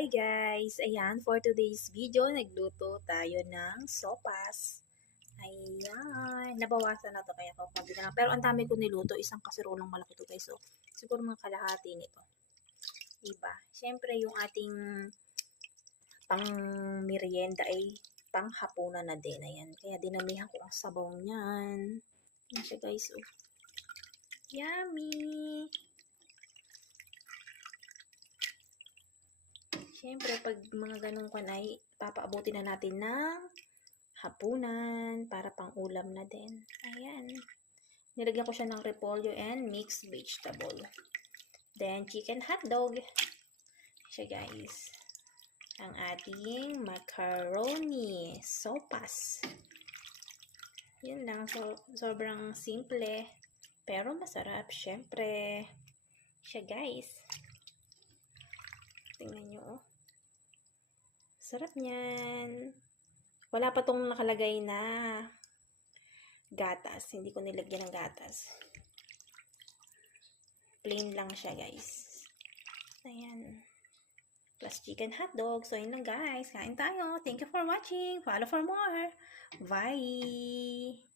Hi guys! Ayan, for today's video, nagluto tayo ng sopas. Ayan, nabawasan na to kaya konti na lang. Pero ang dami ko niluto, isang kaserolang malaki to guys. So, siguro mga kalahati nito. Diba? Siyempre, yung ating pang merienda ay pang hapunan na din. Ayan, kaya dinamihan ko ang sabaw niyan. Ayan siya guys. Oh. Yummy! Siyempre, pag mga ganun ka na, papaabuti na natin ng hapunan para pang ulam na din. Ayan. Nilagyan ko siya ng repolyo and mixed vegetable. Then, chicken hotdog. Siya guys. Ang ating macaroni sopas. Yun lang. So, sobrang simple. Pero masarap. Siyempre. Siya guys. Tingnan nyo oh. Sarap niyan. Wala pa tong nakalagay na gatas. Hindi ko nilagyan ng gatas. Plain lang siya, guys. Ayan. Plus chicken hotdog. So, yun lang, guys. Kain tayo. Thank you for watching. Follow for more. Bye!